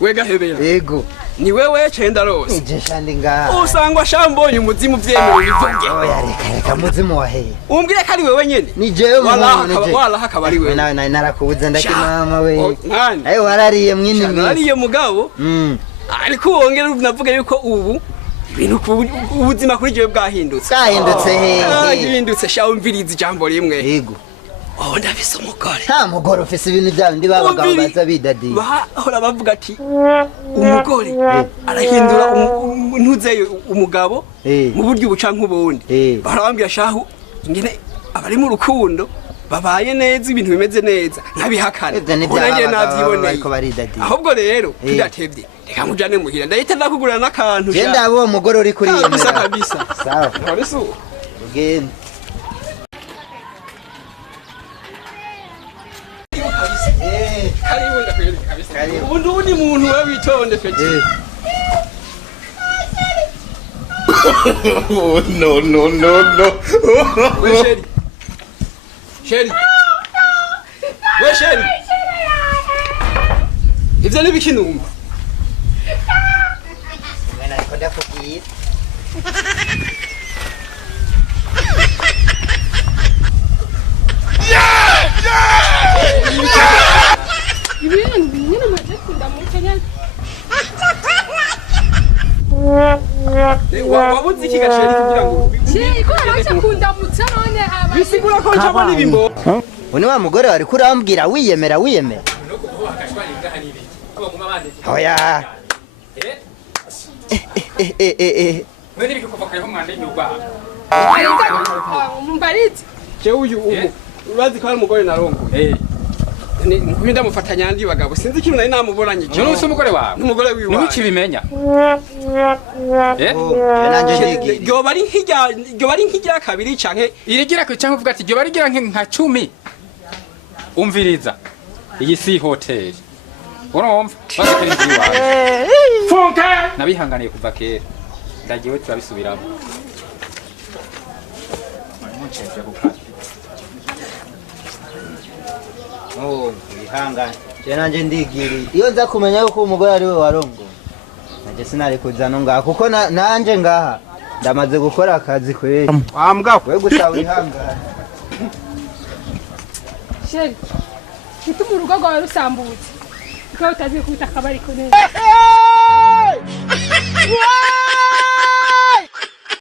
wega hebera yego ni wewe cenda rose nije shandi ngaha usangwa shambonye umuzimu vyemeye bivuge oya reka muzimu wa he umbwire ko ari wewe nyene ni jewe wala hakaba ari wewe nawe narakubuza ndakimama we nani ayo warariye mwini warariye mugabo ariko wongera navuga yuko ubu ibintu ubuzima kuri jewe bwahindutse hindutse shawumviriza ijambo rimwe yego ndafise umugore nta mugore ufise ibintu byawe ndi babagabo baza bidadiye bahora bavuga ati umugore arahindura ntuzeyo umugabo mu buryo ubucanka ubundi bahora bambwira shahu ngene abari mu rukundo babaye neza ibintu bimeze neza nkabihakana nanjye navyiboneye ahubwo rero tudatevye reka mujane muhira ndahita ndakugurira n'akantu je ndabo uwo mugore uri kuri yemera kabisa sawa none su ugende ubu ni muntu we witonde feti no Sheri we Sheri ivyo ni bikinumba mwana konda kuki wabuze iki gasheri kugira ngo ko araje kundamutsa none aba bisigura ko ncabona ibimbo Uni wa mugore wari kurambwira wiyemera oya Mwene biko kuva kare ho mwande nyuba. Mbarizi. Je uyu urazi ko ari umugore narongoye. Nkuye ndamufatanya ndi bagabo sinzi ikintu nari namuboranye cyo. None umugore wawe. N'umugore wiwe. Niwiki bimenya. Nanje ndigi. Gyo bari nkijya kabiri canke irigira ko cyangwa uvuga ati gyo barigira nka 10. Umviriza. Iyi si hotel. Urumva? Basekera inzu wawe. Funka! Nabihanganiye kuva kera. Ndagiwe turabisubiramo. Muncheje gukata. Ihangane. Je nanje ndigiri. Iyo nza kumenya yuko umugore ari we warongo. Naje sinari kuzana ngaha kuko nanje ngaha ndamaze gukora akazi kweli. Wambwa we gusa wihangane. Sheri. Gituma urugo rwawe rusambutse. Ko utazi kwita akabari ko neza.